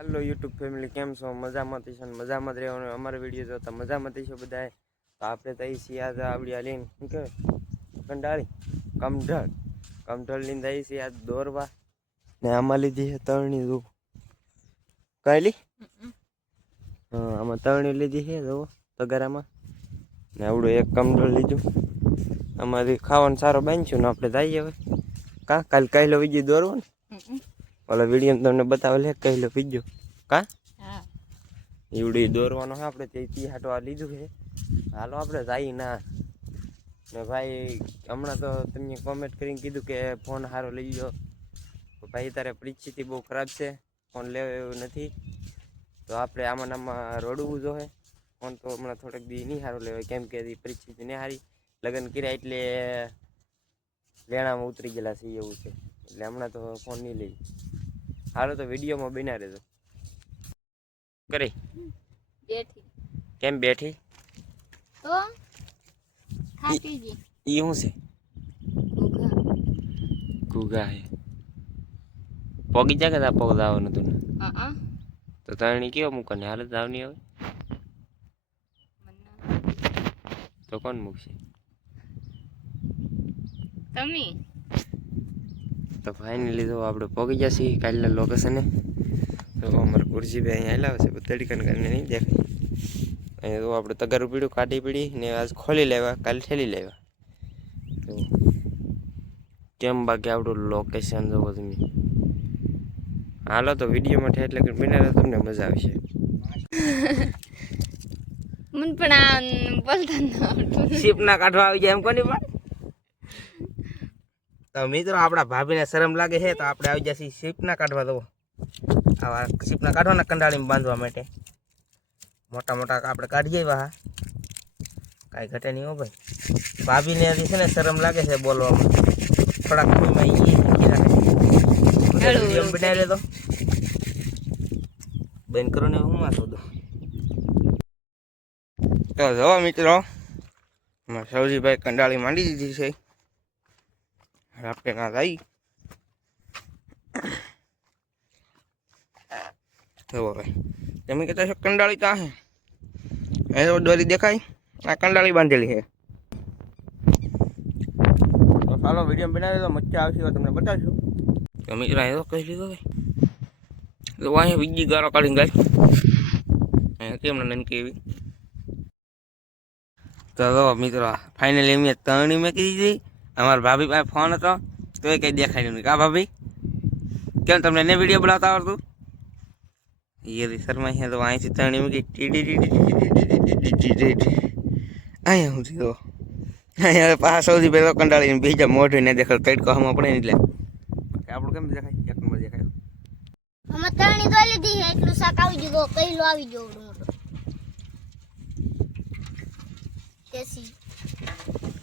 Hello YouTube family केम छो मजामां थी छो मजामां ज रहेवानुं अमारा विडियो जोता मजामां थी छो बधाए तो आपणे तो आई छीए आज आवड़ी लईने शुं कहेवाय कंडाळी कमढळ लईने आई छीए आज दौरवा ने आमां लीधी छे तळणी जो कायली हाँ आमां तळणी लीधी छे जो तगारामां ने आवडो एक कमढळ लीधुं अमारी खावानो सारो बांध्यो ने आपणे जाईए हवे का काल कायलो विजय दौरવો ने ओला वीडियो में तमने बतावेल है कहलो विडियो का हां ईवडी दौरવાનો है આપણે તે હાટો આ લીધું છે હાલો આપણે જાય ના ને ભાઈ હમણાં તો તમે કોમેન્ટ કરીને કીધું કે ફોન હારો લઈ લો ભાઈ તારે પરિસ્થિતિ બહુ ખરાબ છે ફોન લેવો એવું નથી તો આપણે આમાં નામાં રોડવું જોઈએ ફોન તો હમણાં થોડેક દી નહીં હારો લેવાય કેમ કે પરિસ્થિતિ ને હારી લગ્ન કર્યા એટલે લેણામાં ઉતરી ગયેલા છે એવું છે એટલે હમણાં તો ફોન નહીં લઈ हालो तो वीडियो में बना रहे करे बैठी केम बैठी तो खाती जी ये हूं से गुगा गुगा है पोगी जा के पोग दावनो तने तो तणी केव मुकने हाल दावनी હવે તો કોણ મૂકશે તમે तो फाइनली तो આપણે પહોંચી ગયા છીએ કાલના લોકેશને તો અમારા ગુરજીભાઈ અહીંયા આવેલા છે તડીકન કરીને નહીં દેખાય અહીંયા તો આપણે તગારું પીડ્યું કાઢી પીડી ને આજ ખોલી લેવા કાલ ઠેલી લેવા તો કેમ બાકી આપણું લોકેશન જોવો તમે હાલો તો વિડીયોમાં ઠે એટલે બનાવે તમને મજા આવશે મન પણ આ બોલતા ન આવડતું શીપ ના કાઢવા આવી જાય એમ કોની પણ तो मित्रों आपड़ा भाभी ने शरम लागे है तो आपणे आई जैसी सीपना काढवा दो आवा सीपना काढवाना कंडाळी में बांधवा माटे मोटा मोटा आपणे काढीए वा काई घटे नहीं हो भाई भाभी ने अभी से शरम लागे है बोलवा में थोड़ा में ये कीरा वीडियो में बनाई ले बंद करो ने हूं माथो दो तो जो मित्रों मैं सौजी भाई कंडाळी मांडी दीधी छे आपके ना आई तो भाई जमी कहता है कंडाली कहाँ है ऐसे डोरी देखाई आ कंडाली बांधेली है तो सालो वीडियो में बना दे तो मच्छा आवशी तो तुमने बता दो तो मित्रा है तो कह लीधो भाई तो वहीं बीजी गारो काढी गई केम ननकी तो मित्रा फाइनली मैं तणी में कीधी हमारे भाभी पास फोन હતો તો એ કઈ દેખાય નહીં કા ભાભી કેમ તમને ને વિડિયો બનાવતા આવડતું ये शर्मा है तो वहीं से तणी में की आया हूं तो आया पास सौदी पे कंडाली ने बीजा मोઢું ने देखल पेट को हम अपने એટલે આપણું કેમ દેખાય એક નંબર દેખાય हम तणी તો લીધી છે એટલું શાક આવી ગયો કઈલો આવી ગયો મોટો કેસી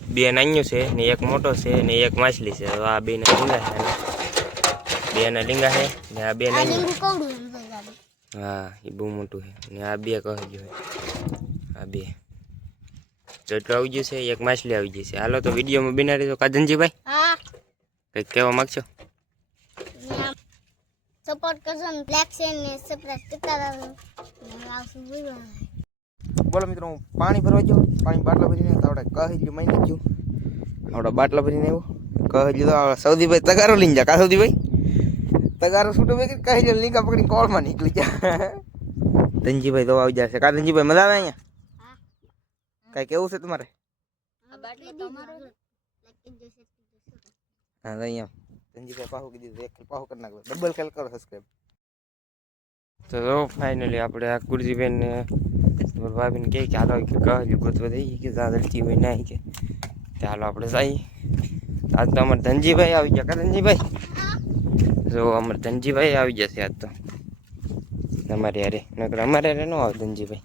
બે નાન્યું છે ને એક મોટો છે ને એક માછલી છે તો આ બે ના લીંગા છે બે ના લીંગા છે ને આ બે નાન્યું લીંગુ કોડું એમ ભાઈ હા એ બહુ મોટું છે ને આ બે કહી ગયો આ બે જેટલું આવી ગયું છે એક માછલી આવી ગઈ છે હાલો તો વિડીયોમાં બના રહેજો કાજનજીભાઈ હા કંઈક કહેવા માંગશો સપોર્ટ કરજો ને લાઈક શેર ને સબસ્ક્રાઇબ કરતા રહો ને આવશું બોલવા बोलो मित्रों पानी भरवा जो पानी बाटला भरी आवड़े कहली महीने जो आवड़ा बाटला भरी ने कहली तो सऊदी भाई तगारो लीन जा का सऊदी भाई तगारो छूटो भाई कहली लींगा पकड़ी कॉल में निकली जा धनजी भाई तो आ जाए का धनजी भाई मजा आवे अहिया हां कई केवू छे तुम्हारे आ बाटलो તમારો લાઈक जैसे हां अहिया धनजी भाई पाहू की दीधो एक पाहू कर नाखो डबल खेल करो सब्सक्राइब तो फाइनली આપણે આ ગુરજીબેન ને भाभी ने कही हालो कहली गोतवा दई कि दादलती हुई नहीं के हालो આપણે जाई आज तो अमर धनजी भाई આવી ગયા का धनजी भाई जो अमर धनजी भाई આવી જશે आज तो हमारे यारे नगर हमारे यारे नो आव धनजी भाई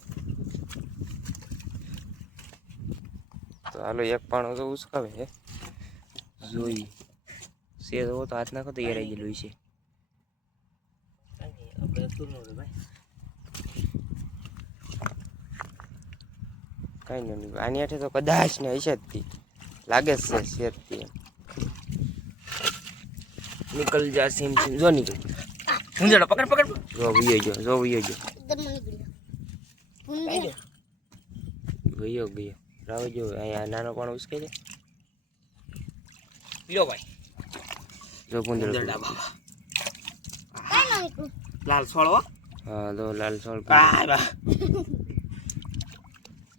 तो हालो एक पाणो तो उसकावे है जोई से वो तो हाथ नाखो तो ये रही गेलुं છે આપણે સુરનો રે ભાઈ कहीं नहीं आनी आठे तो कदाच ने हशे थी लागे से शेर थी निकल जा सिम सिम जो निकल ઊંઝાડો પકડ પકડ જો વિયો ગયો જો વિયો ગયો એકદમ નીકળ્યો ભૂંડી ગયો ગયો રાવ જો અહીંયા નાનો પણ ઉસકે છે લ્યો ભાઈ જો પુંજડો ઊંઝાડા બાબા કાઈ ન નીકળ્યું લાલ સોળો હા તો લાલ સોળ આ બા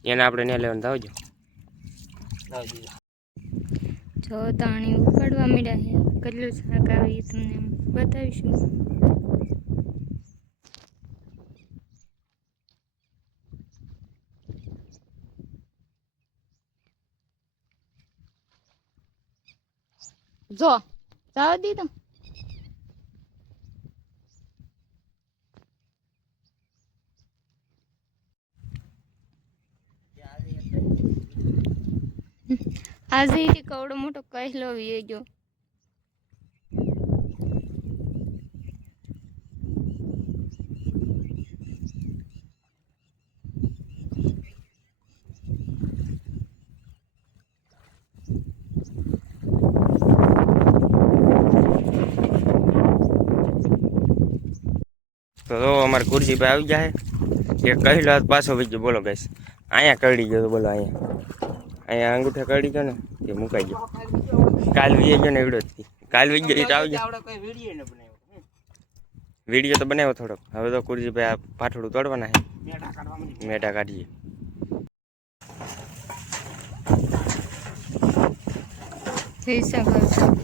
એને આપણે ને લેવાનું થાવજો લાવ દીધા જો તાણી ઉકાળવા મળ્યા છે કેટલું શાક આવે એ તમને બતાવીશું. જો જવા દીધો આજે કવડો મોટો કહેલો વી ગયો. તો અમારે કુરજીભાઈ આવી જાય એ કહેલો પાછો ભાઈ બોલો ગાઈસ અહીંયા કરડી ગયો તો બોલો અહીંયા અંગૂઠા કરડી ગયો ને એ મુકાઈ ગયો કાલ વી ગયો ને એવડો જ કાલ વી ગયો તો આવી આપણે કોઈ વિડિયો ન બનાવ્યો વિડીયો તો બનાવ્યો થોડોક હવે તો કુરજીભાઈ આ પાઠોડું તોડવાના છે મેટા કાઢવા માંડી મેટા કાઢીએ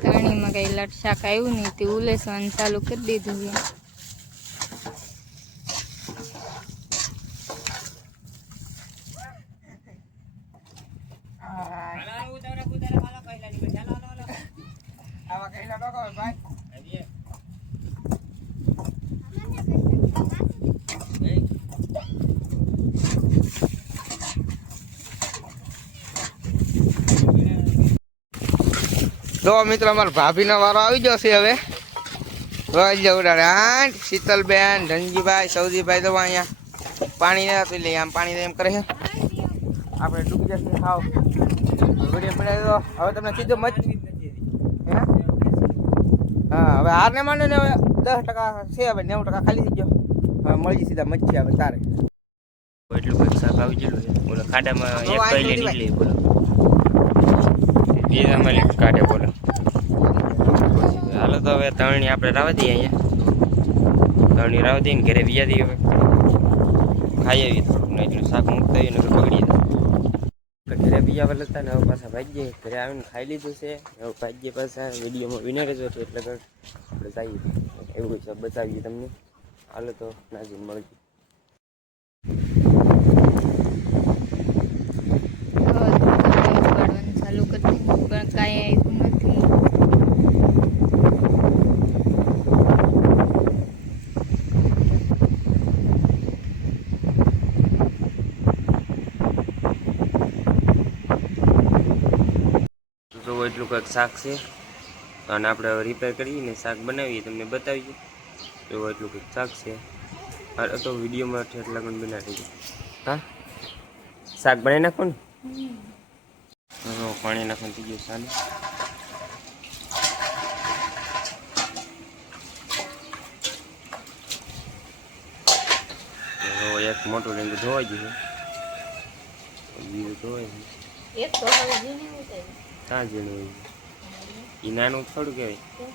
તાણીમાં કઈ લટ શાક આવ્યું નહીં તે ઉલેસવાનું ચાલુ કરી દીધું છે. આવા કઈલા ડોકો ભાઈ તો મિત્રો અમારા ભાભીનો વારો આવી ગયો છે હવે જવડાડે આંટ શીતલબેન ધનજીભાઈ સૌજીભાઈ તો અહીંયા પાણી નથી લઈ આમ પાણી એમ કરે છે આપણે ડૂબી જશે હાવ વિડીયો પડ્યા તો હવે તમને સીધો મચ હા હવે હારને માંડે ને હવે 10% છે હવે 90% ખાલી થઈ ગયો હવે મળી સીધા મચ્છી હવે તારે એટલું બધું શાક આવી ગયેલું છે બોલો ખાડામાં એક પહેલે નીકળી બોલો એ અમારે કાઢે બોલો હાલો તો હવે તળણી આપણે રાવા દઈએ અહીંયા તળણી રાવા દઈએ ને ઘરે બીજા દઈએ હવે ખાઈ આવી થોડુંક ને એટલું શાક મૂકતા હોય ને બગડી જાય ઘરે બીજા વલ હતા ને હવે પાછા ભાગીએ ઘરે આવીને ખાઈ લીધું છે હવે ભાગીએ પાછા વિડીયોમાં વિનર જ હતો એટલે આપણે જઈએ એવું છે બતાવીએ તમને હાલો તો નાજીને મળીએ. ઉકાળવાનું ચાલુ કરી દીધું પણ કાંઈ આવ્યું નથી. જો એટલું કંઈક શાક છે અને આપણે હવે રિપેર કરીને શાક બનાવીએ તમને બતાવીએ જો એટલું કંઈક શાક છે આ તો વિડીયોમાં ઠેઠ લગન બનાવી દઈએ હા શાક બનાવી નાખો ને પાણી નાખવાનું થઈ ગયું સારું એક મોટું લીંબુ ધોવાઈ ગયું બીજું ધોવાઈ ગયું ક્યાં ઝીણું હોય એ નાનું થોડું કહેવાય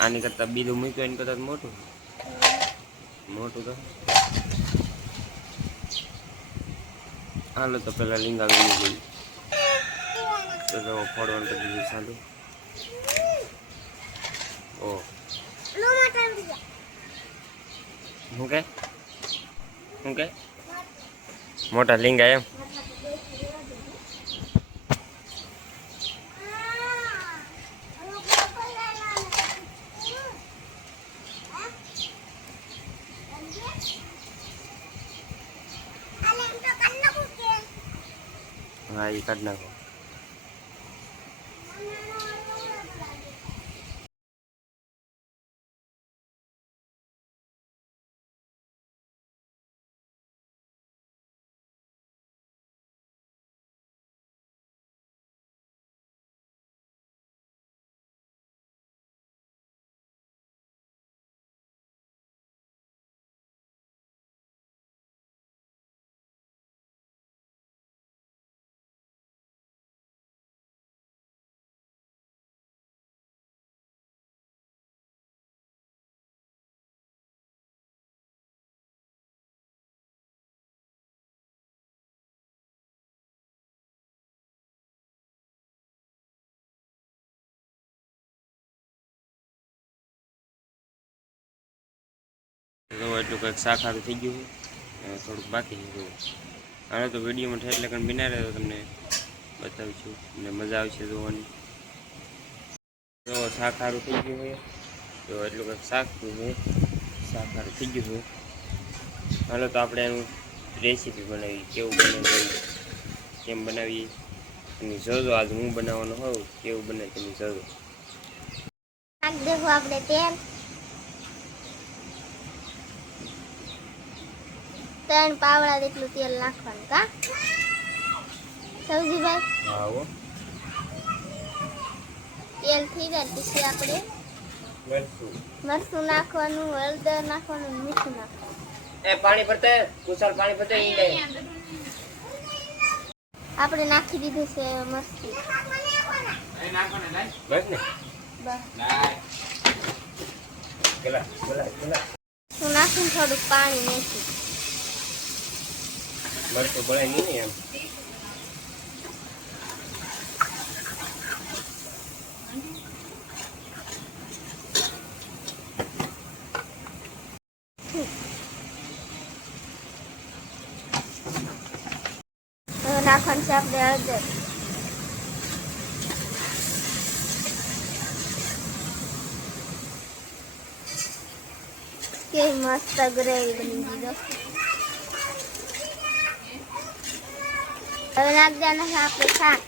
આની કરતાં બીજું મૂક્યું એની કરતાં મોટું મોટું તો હાલો તો પેલા લીંગા વીણી ગઈ તો ફોડવાનું કરી દીધું સાંધું ઓ શું કે મોટા લીંગા એમ હા એ કાઢ નાખો તો એટલું કંઈક શાક સારું થઈ ગયું છે, થોડુંક બાકી છે. જુઓ હવે તો વિડીયોમાં ઠેર એટલે કંઈ બિના રહે તો તમને બતાવીશું અને મજા આવશે જોવાની. તો શાક સારું થઈ ગયું છે, તો એટલું કંઈક શાક થયું છે, શાક સારું થઈ ગયું છે. હાલો તો આપણે એનું રેસીપી બનાવી, કેવું બને કેમ બનાવીએ એની જોજો. આજ હું બનાવવાનો હોઉં કેવું બને તેની જોજો. નાખ દેવું આપણે તેલ, 3 પાવડા જેટલું તેલ નાખવાનું. કા સૌજીભાઈ? હા હો. તેલ થઈ જાય પછી આપણે મરચું નાખવાનું, હળદર નાખવાનું, મીઠું નાખવાનું. એ પાણી ભરતે કુશળ પાણી ભરતે ઈ લે. આપણે નાખી દીધું છે મરચું. બસ ને બસ પેલા હું નાખીને થોડુંક પાણી નાખી. મરચું ભળાય નહીં ને એમ. હવે નાખવાનું છે આપણે હળદર. કેવી મસ્ત ગ્રેવી બની ગઈ દોસ્તો. હવે નાખ દેવાના છે આપણે શાક.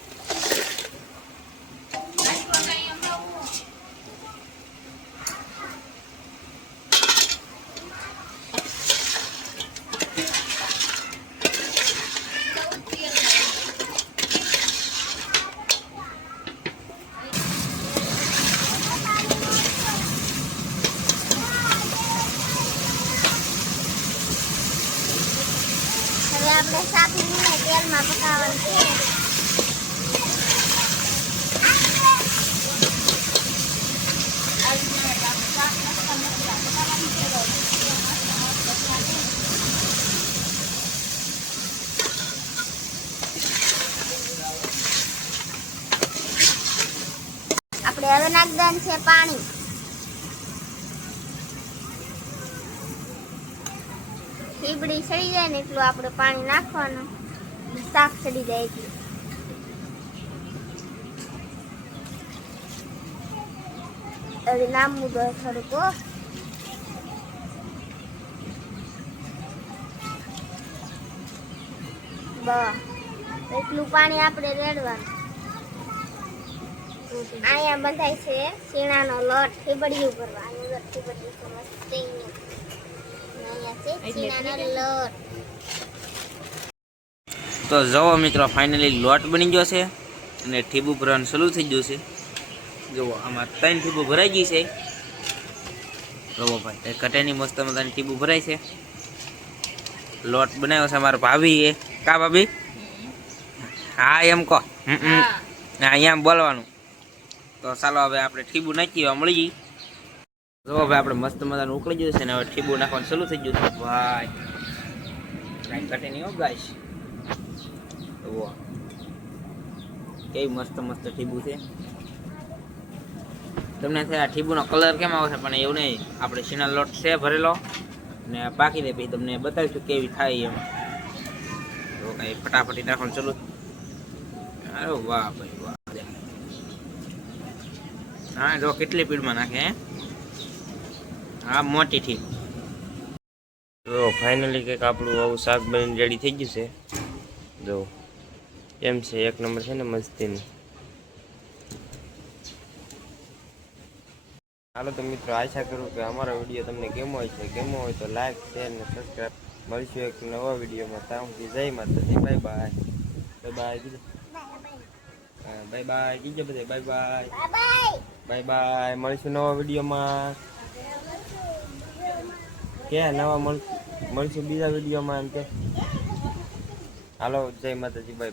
હવે આપણે શાક મૂકીને તેલમાં પકાવવાનું છે. આપણે હવે નાખ દેવાનું છે પાણી. ઈબડી સડી જાય ને એટલું આપણે પાણી નાખવાનું, શાક સડી જાય એટલું. હવે નામવું દો થોડુંક. બસ એટલું પાણી આપણે રેડવાનું. અહીંયા બંધાય છે શીણાનો લોટ, થીબડિયું કરવાનું. થીબડિયું મસ્ત અહીંયા છે શીણાનો લોટ. તો જુઓ મિત્રો, ફાઇનલી લોટ બની ગયો છે અને ઠીબુ ભરવાનું શરૂ થઈ ગયું છે. જુઓ આમાં 3 ઠીબુ ભરાઈ ગઈ છે. જુઓ ભાઈ, કટેની મસ્ત મજાની ઠીબુ ભરાય છે. લોટ બનાવ્યો છે અમારા ભાભી એ. કા ભાભી? હા એમ કહો. અહીંયા બોલવાનું. તો ચાલો હવે આપણે ઠીબુ નાખીએ, મળી જઈએ. જો ભાઈ આપણે મસ્ત મજાનું ઉકળી ગયું છે ને હવે ઠીબુ નાખવાનું શરૂ થઈ ગયું છે. ભાઈ કાંઈ ઘટે નહીં હો ગાઈસ. જુઓ કેવી મસ્ત મસ્ત ઠીબુ છે. તમને થાય આ ઠીબુનો કલર કેમ આવશે, પણ એવું નહીં. આપણે શીણા લોટ છે ભરેલો ને પાકી દે પછી તમને બતાવીશું કેવી થાય એમ. તો કાંઈ ફટાફટી નાખવાનું ચાલુ. અરે વાહ ભાઈ વાહ. હા જો કેટલી પીડમાં નાખે. હા મોટી ઠીક. તો ફાઇનલી કંઈક આપણું આવું શાક બનીને રેડી થઈ ગયું છે. જો કેમ છે, એક નંબર છે ને મસ્તીનું. હાલો તો મિત્રો, આશા કરું કે અમારો વિડીયો તમને ગમ્યો હોય છે. ગમ્યો હોય તો લાઈક, શેર ને સબસ્ક્રાઈબ. મળશું એક નવા વિડીયોમાં. ત્યાં સુધી જય માતાજી. Bye bye. બાય બાય કીધું. બાય બાય કીજો બધે. Bye bye. Bye bye. મળશું નવા વિડીયોમાં. કે નવા મળશું બીજા વિડીયોમાં એમ કે. હાલો જય માતાજી. બાય.